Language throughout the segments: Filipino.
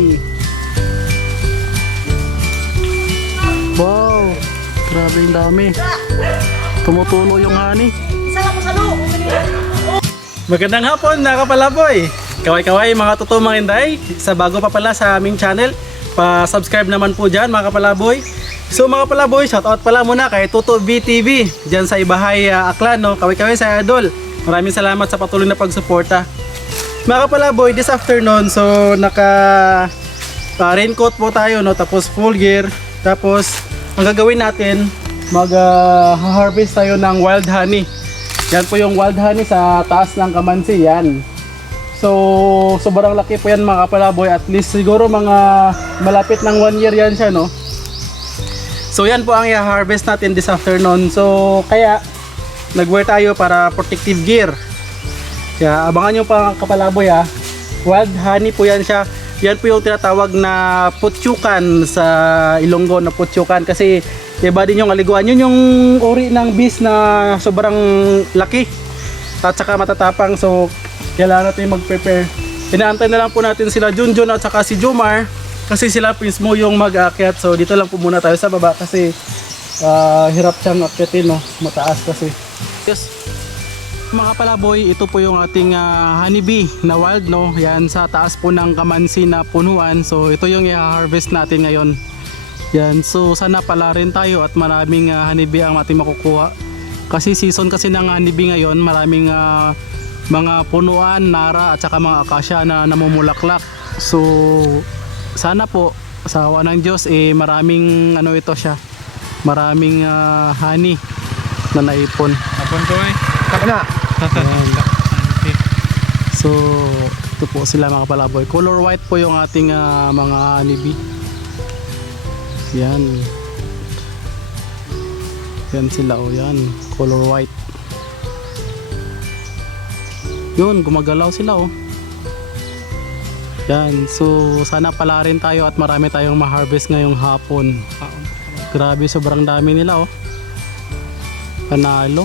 honey. Wow, grabe yung dami. Tumutulo yung honey. Isa lang mo sa loob. Magandang hapon mga kapalaboy. Kaway-kaway mga totoo mga inday. Sa bago pa pala sa aming channel, pa-subscribe naman po dyan mga kapalaboy. So mga kapalaboy, shoutout pala muna kay Toto BTV dyan sa Ibahay, Aklan, no? Kaway-kaway sa idol. Maraming salamat sa patuloy na pagsuporta. Mga kapalaboy, this afternoon, so naka raincoat po tayo, no? Tapos full gear. Tapos ang gagawin natin, mag-harvest tayo ng wild honey. Yan po yung wild honey sa taas ng Kamansi, yan. So, sobrang laki po yan mga kapalaboy. At least siguro mga malapit ng 1 year yan siya, no? So, yan po ang i-harvest natin this afternoon. So, kaya nag-wear tayo para protective gear. Kaya abangan nyo pa kapalaboy, ha. Wild honey po yan siya. Yan po yung tinatawag na putyukan sa Ilonggo, na putyukan. Kasi iba din yung aliguan. Yun yung uri ng bees na sobrang laki at saka matatapang. So kailangan natin mag-prepare. Inaantay na lang po natin sila Junjun at saka si Jomar, kasi sila mismo yung mag-aakyat. So dito lang po muna tayo sa baba kasi hirap siyang akyatin, no? Mataas kasi. Yes. Mga palaboy, ito po yung ating honeybee na wild, no? Yan sa taas po ng Kamansi na punuan. So ito yung i-harvest natin ngayon. Yan, so sana pala rin tayo at maraming honeybee ang ating makukuha. Kasi season kasi ng honeybee ngayon, maraming mga punuan, nara at saka mga akasya na namumulaklak. So sana po sa awa ng Diyos maraming ano ito siya. Maraming honey na naipon. Hapon ko eh. Kaka na. So ito po sila mga palaboy. Color white po yung ating mga honeybee. Yan. Yan sila, oh, yan. Color white. Yun, gumagalaw sila, oh. Yan. So, sana pala rin tayo at marami tayong ma-harvest ngayong hapon. Grabe, sobrang dami nila, oh. Panalo.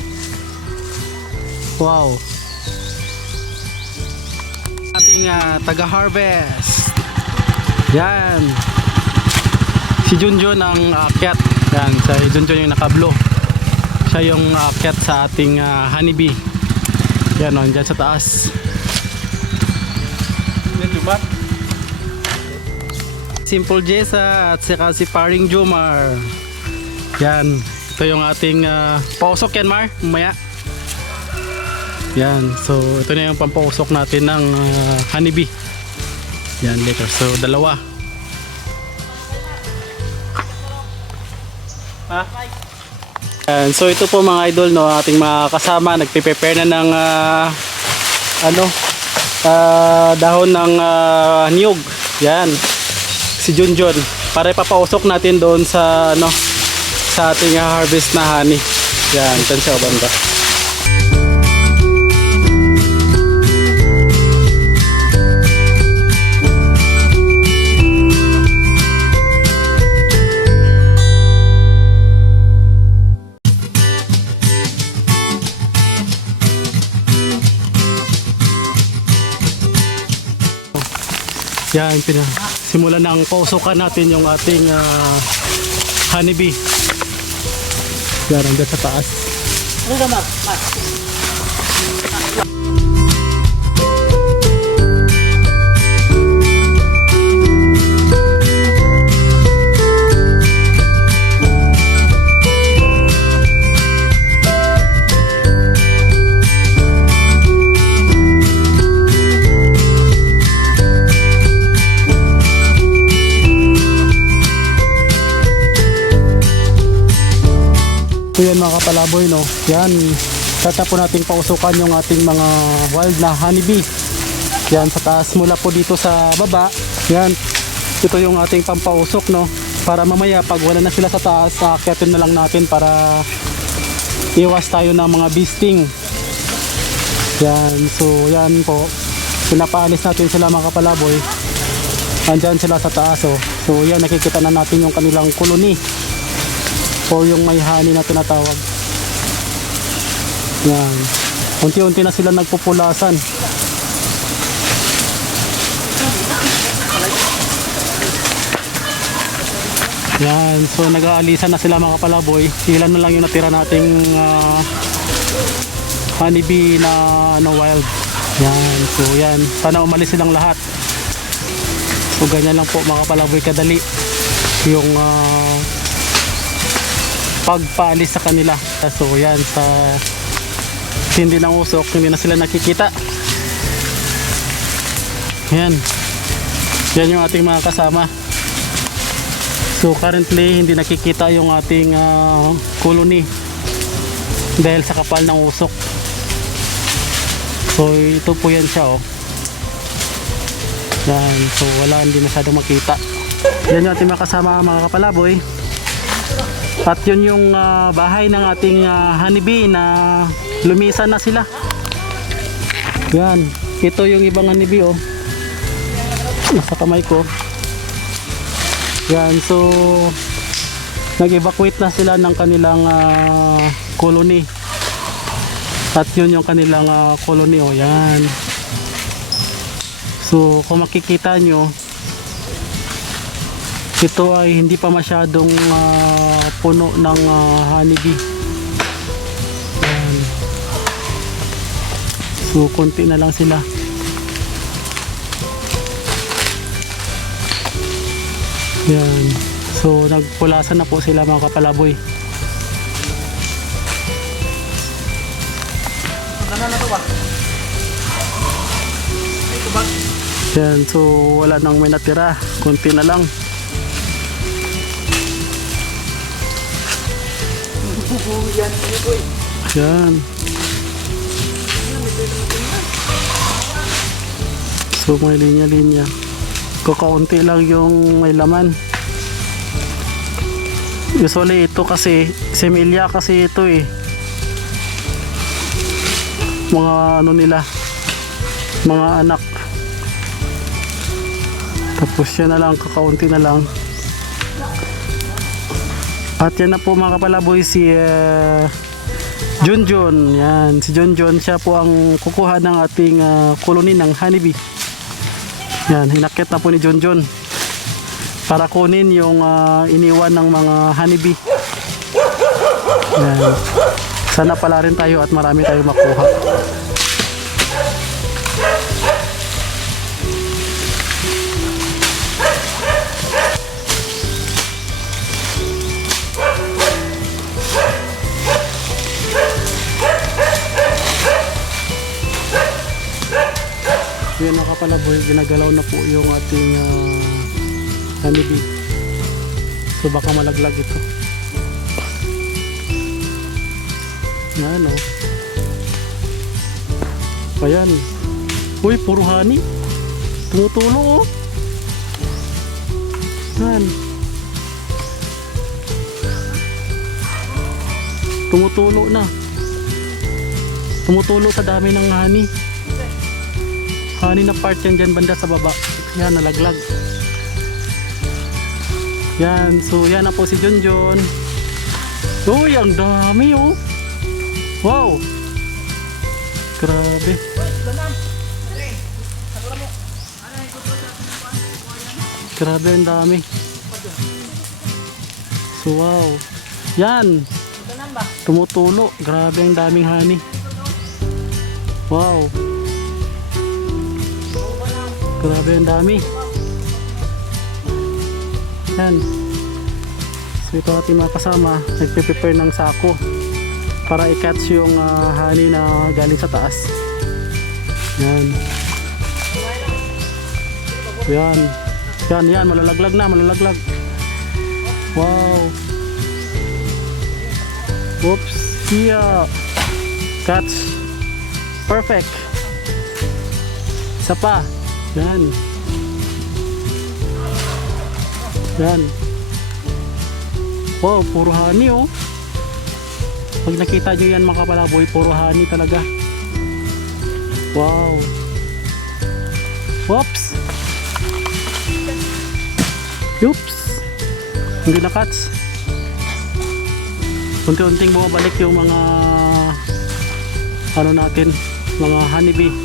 Wow. Ating taga-harvest. Yan. Si Junjun ang aakyat. Yan, si Junjun yung nakablo. Siya yung aakyat sa ating honeybee. Yan, on dyan sa taas. Simple Jessa at saka si Paring Jomar. Yan, ito yung ating pausok yan, Mar, umaya. Yan, so ito na yung pampausok natin ng honeybee. Yan, later. So dalawa. So ito po mga idol, no, ating mga kasama nagpe-prepare na ng dahon ng niyog. Yan, si Junjun para ipapausok natin doon sa sa ating harvest na honey. Yan, dyan siya banda. Yan, simulan ng pausukan natin yung ating honeybee. Yan, hanggang sa taas. Ano naman? So yan mga kapalaboy, no? Yan, tatapon natin pausukan yung ating mga wild na honeybee. Yan, sa taas mula po dito sa baba. Yan, ito yung ating pampausok, no? Para mamaya pag wala na sila sa taas, aakyatin na lang natin para iwas tayo ng mga bee sting. Yan, so yan po, pinapaalis natin sila mga kapalaboy. Andyan sila sa taas, oh. So yan, nakikita na natin yung kanilang koloni o yung may honey na tinatawag. Yan, unti-unti na sila nagpupulasan. Yan, so nag-aalisan na sila mga palaboy. Ilan na lang yung natira nating honeybee na wild. Yan, so yan. Sana umalis silang lahat. So ganyan lang po mga palaboy kadali yung pagpaalis sa kanila. So yan, sa hindi ng usok, hindi na sila nakikita. Yan. Yan yung ating mga kasama. So currently hindi nakikita yung ating colony dahil sa kapal ng usok. So ito po yan siya oh. Yan, so wala, hindi masyadong makita. Yan yung ating mga kasama mga kapalaboy. At yun yung bahay ng ating honeybee na lumisan na sila. Yan, ito yung ibang honeybee oh. Nasa kamay ko. Yan, so nag-evacuate na sila ng kanilang colony. At yun yung kanilang colony oh, yan. So kung makikita nyo, ito ay hindi pa masyadong puno ng honeybee. Yan. So konti na lang sila. Yan. So nagpulasan na po sila mga kapalaboy. Ano na to ba? Yan, so wala nang may natira, konti na lang. Yan. So may linya-linya. Kakaunti lang yung may laman. Usually ito kasi, semilya kasi ito eh. Mga ano nila, mga anak. Tapos yan na lang, kakaunti na lang. At yan na po mga kapalaboy si Junjun. Yan, si Junjun, siya po ang kukuha ng ating colony ng honeybee. Yan, hinakit na po ni Junjun para kunin yung iniwan ng mga honeybee. Yan. Sana pala rin tayo at marami tayong makuha. Yan na kapalaboy, ginagalaw na po yung ating honeybee. So baka malaglag ito. Yan o. Ayan. Uy, puro honey. Tumutulo o. Yan. Tumutulo na. Tumutulo sa dami ng honey. Honey na part yan dyan banda sa baba. Yan, nalaglag. Yan, so yan na po si Junjun. Uy, ang dami oh. Wow. Grabe. Grabe, ang dami. So wow. Yan. Tumutulo. Grabe, ang daming honey. Wow. Grabe, ang dami. Yan. So ito ating mga kasama, nagpe-prepare ng sako para i-catch yung honey na galing sa taas. Yan. Yan. Yan, yan, malalaglag na, malalaglag. Wow. Oops. Yeah. Catch. Perfect. Isa pa. Yan. Yan. Wow, puro honey oh. Pag nakita nyo yan mga kapalaboy, puro honey talaga. Wow. Whoops. Oops. Hindi na catch. Unti-unting bumabalik yung mga ano natin, mga honeybee.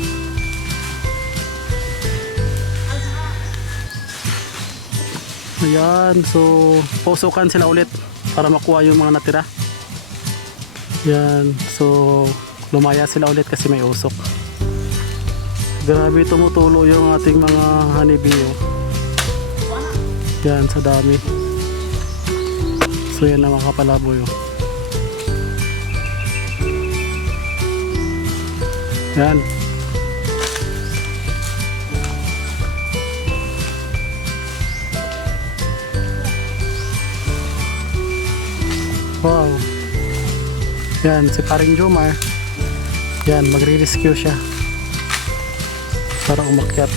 Ayan, so pusukan sila ulit para makuha yung mga natira. Yan, so lumaya sila ulit kasi may usok. Grabe tumutulo yung ating mga honeybee. Oh. Yan, sa dami. So yan na mga kapalaboy. Oh. Yan. Wow. Yan, si paring Jomar. Yan, magre-rescue siya. Para umakyat.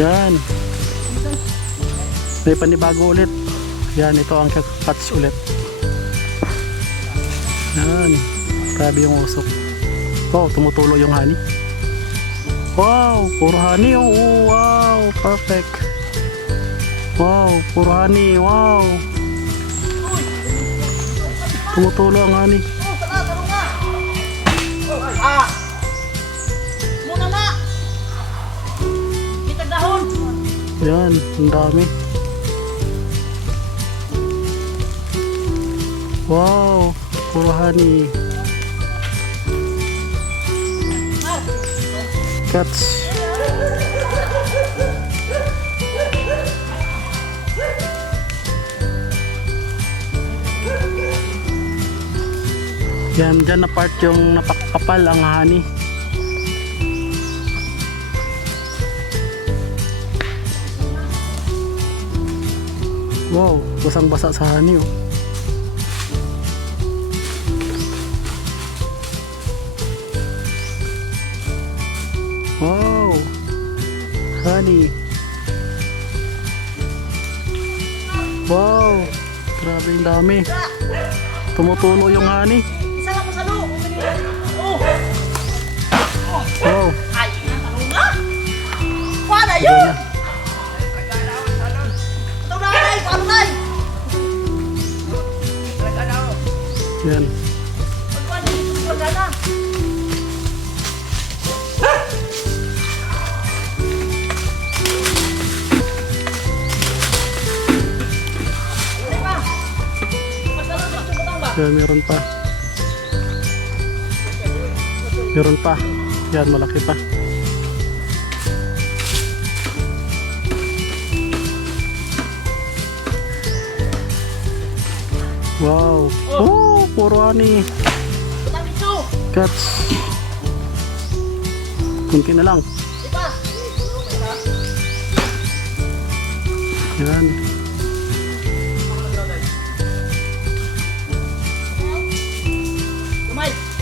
Yan. May panibago ulit. Yan, ito ang catch ulit. Yan. Grabe yung usok. Wow, tumutulo yung honey. Wow, puro honey. Oh, wow, perfect. Wow, puro honey. Wow. Tumutulo ang honey. Muna na. Kita dahon. Yan, ang dami. Wow, puro honey. Catch. Yan, dyan na part yung napakapal ang honey. Wow, basang-basa sa honey. Oh. Wow, honey. Wow, grabe yung dami. Tumutulo yung honey. Isa lang masalo. Oh. Wow. Ay, tanong nga. Wala yun. Ito na ay, paano na ay? Yan. Pagpano dito sa pagana. Yan, meron pa. Meron pa. Yan, malaki pa. Wow. Oh, puro honey. Catch. Kunti na lang. Yan.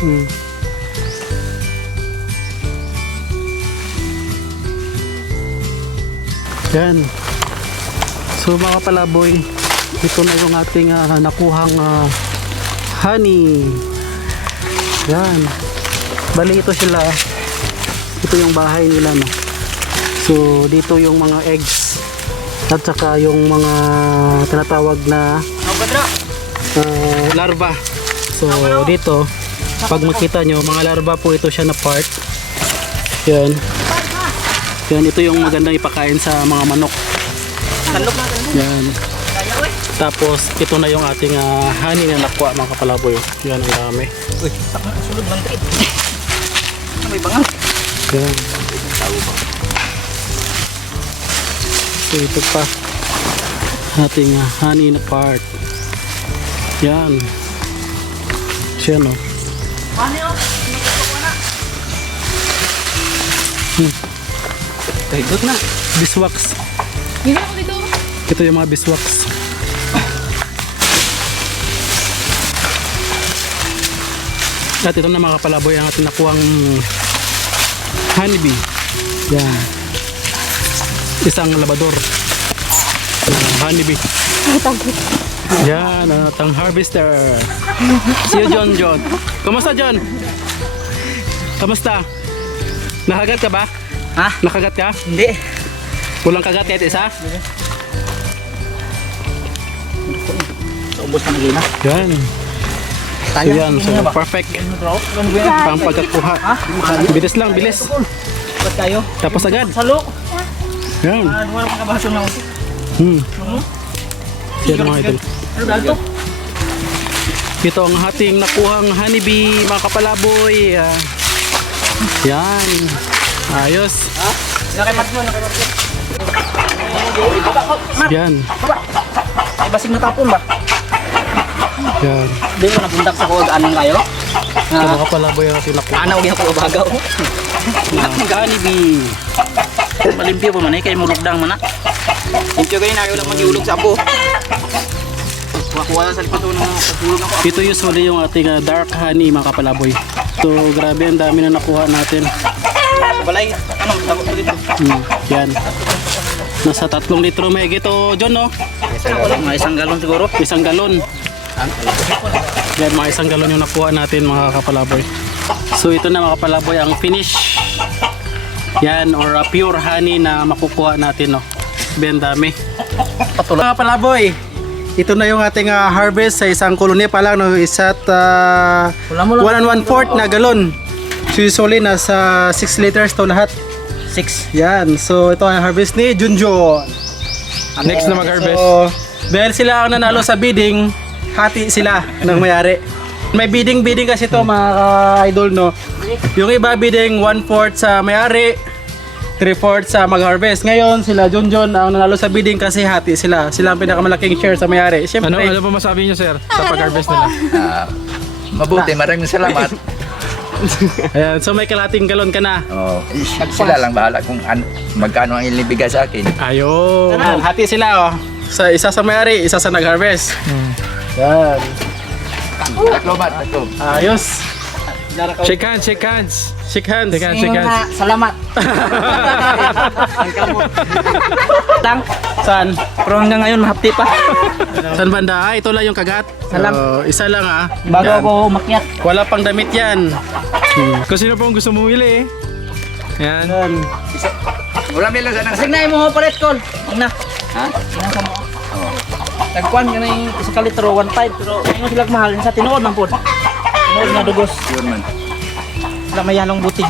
Hmm. Yan. So mga palaboy, ito na yung ating nakuhang honey. Yan. Bali ito sila. Ito yung bahay nila, no. So dito yung mga eggs at saka yung mga tinatawag na larva. So dito pag makita nyo, mga larva po ito siya na part. Yan. Yan, ito yung magandang ipakain sa mga manok. Yan. Tapos, ito na yung ating honey na nakuha mga kapalaboy. Yan, ang dami. Uy, sulod ng trip. May bangal. Yan. So, ito pa. Ating honey na part. Yan. Siya, no? Ano yun? Good na. Biswax. Hindi ako dito. Ito yung mga biswax. At ito na mga kapalaboy ang ating nakuhang honeybee. Yan. Isang labador. Honeybee. Yan, ang atang harvester. See you, John. Kamusta, John? Kamusta? Nakagat ka ba? Ha? Nakagat ka? Hindi. Walang kagat kahit isa? Ubus na nagina. Yan. So yan, so perfect. Pang pagkakuha. Bilis lang, bilis. Ba't kayo? Tapos agad. Salo. Yan. Wala pang kabasyon na ako. Yan mga idol. Ano ba ito? Ito ang ating nakuhang honeybee mga kapalaboy. Yan. Ayos. Nakimat mo. Yan. Ay, basig na tapon ba? Yan. Hindi mo napundak sa kuwag anong kayo? Ito mga kapalaboy ang ating nakuha. Anaw niya ko bagaw. Honeybee. Malimpyo pa man eh, kayo mulugdang man na. Limpyo kayo na, kayo lang mag-iulog sa apo. Kuha na sa likod ng pagulog ako. Ito usually yung ating dark honey mga kapalaboy. So grabe ang dami na nakuha natin. Balay, ano, tapos dito. Yan. Nasa 3 litro may ito, John, no? Mga isang galon siguro. Isang galon. Yan, mga isang galon yung nakuha natin mga kapalaboy. So ito na mga kapalaboy ang finish. Yan, or pure honey na makukuha natin, no? Sabi ang dami. Mga kapalaboy, ito na yung ating harvest sa isang kolony pa lang, no? Isa't 1 1/4 na galon. So usually nasa 6 liters to lahat. 6. Yan, so ito ang harvest ni Junjun. Next na mag-harvest. So, dahil sila ang nanalo sa bidding, hati sila ng mayari. May bidding kasi to mga idol, no? Yung iba bidding 1/4 sa mayari, 3/4 sa mag-harvest. Ngayon sila Junjun ang nanalo sa bidding kasi hati sila. Sila ang pinakamalaking share sa mayari. Siyempre, Ano pa masabi niyo, sir, sa pag-harvest nila? Mabuti, maraming salamat. ayan, so may kalating galon ka na. Oh, sila lang bahala kung magkano ang ilibigay sa akin. Ayun. Hati sila, oh. Sa isa sa mayari, isa sa nag-harvest. Yan. Tatlo ba? Tatlo. Ayos. Shake hands, shake hands. Shake hands. Shake hands, shake hands. Salamat. Lang, Saan? pero hanggang ngayon mahapti pa. Saan banda? Ito lang yung kagat. Salam. Isa lang Bago Yan. ako makyat. Wala pang damit yan. Kung sino pong gusto bumili, yan. Yan. Wala may lang sana. Signay mo palit kon. Na. Ha? Tagkuan ka na yung isa ka litro, 1.5. Pero ngayon sila mahal sa tinuod man po. Tinuod na dugos. Yun man. Wala may halong butig.